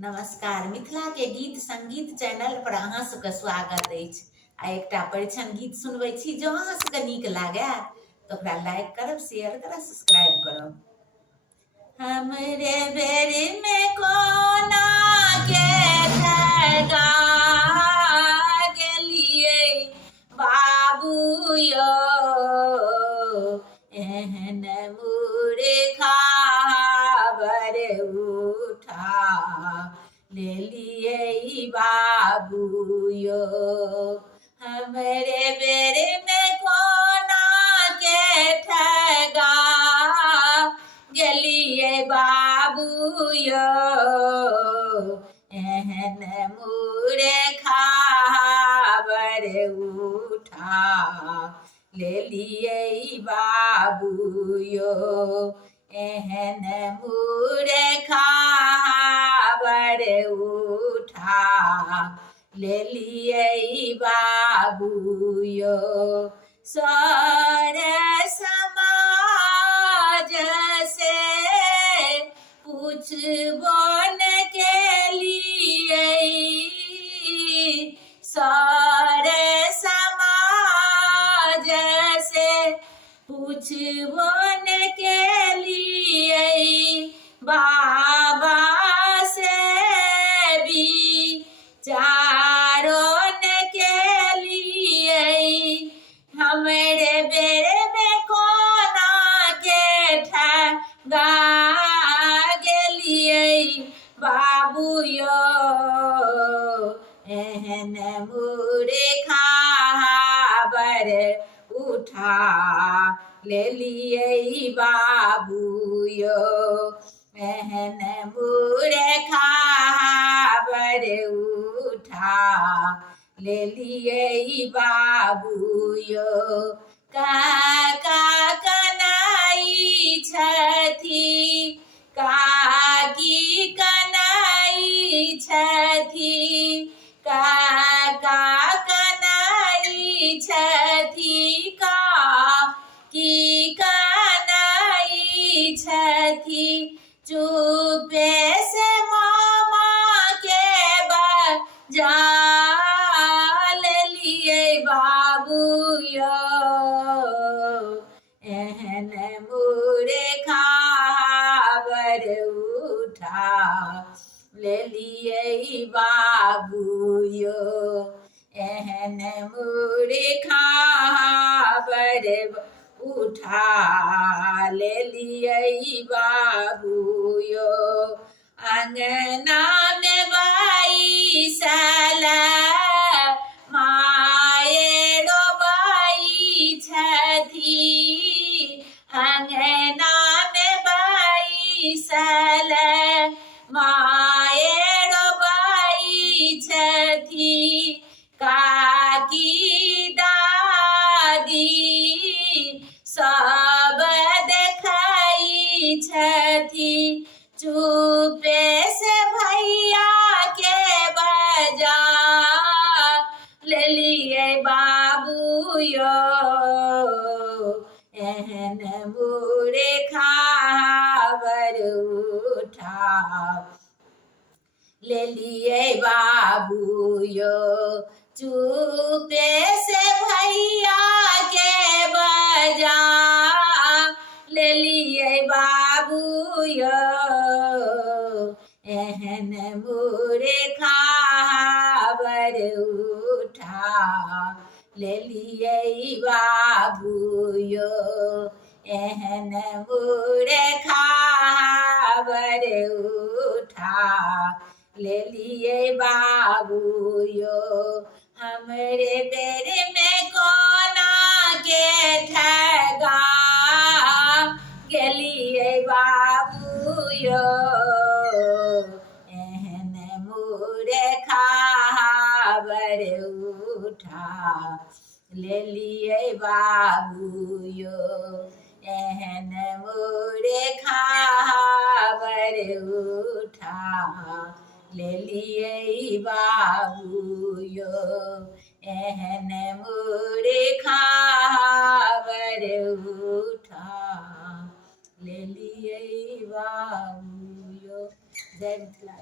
नमस्कार। मिथिला के गीत संगीत चैनल पर अहाँ सबके स्वागत अछि। आ एकटा परिछन गीत सुनबै छी, जँ अहाँ सबके नीक लागे तऽ ओकरा लाइक करब, शेयर करब, सब्सक्राइब करब। हमरे बेरी में कोना के ठगा गेलिए बाबू यो, एहन मूर्खा बर उठा लेलिए बाबू यो। हमरे बेरी में कोना के ठगा गेलिए बाबू यो, एहन मूर्खा बर उठा लेलिए बाबू यो, एहन मूर्खा बर उठा लेलिए बाबू यो। सर समाज से पूछबो न केलिए, सर समाज से पूछबो न केलिए, बाबा से भी चारो न केलिए। हमरे बेरे में कोना के ठगा गेलिए बाबू यो, एहन मूर्खा बर उठा लेलिए बाबू यो, एहन मूर्खा बर उठा लेलिए बाबू यो। काका कनाई छथि, काकी कनाई छथि, काका कनाई छथि, काकी कनाई छथि। चुपे से मामा के बजा लेलिए बाबू यो, एहन मूर्खा बर उठा लेलिए बाबू यो, एहन मूर्खा बर उठा लेलिए बाबू यो। अंगना में बैसल माये रोबाई छथि, अंगना में बैसल माये रोबाई छथि, काकी दादी सब देखाई छथि। चुपे से भैया के बजा लेलिए बाबू यो, एहन मूर्खा बर उठा लेलिए बाबू यो। चुपे से भैया के बजा लेलिए बाबू यो, एहन मूर्खा बर उठा लेलिए बाबू यो, एहन मूर्खा बर उठा लेलिए बाबू यो। हमरे बेरे में कोना के ठगा गेलिए बाबू यो, एहन मूर्खा बर उठा लेलिए बाबू यो, एहन मूर्खा बर उठा लेलिए बाबू यो, एहन मूर्खा बर उठा लेलिए बाबू यो। जय मिथिला।